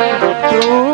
Tu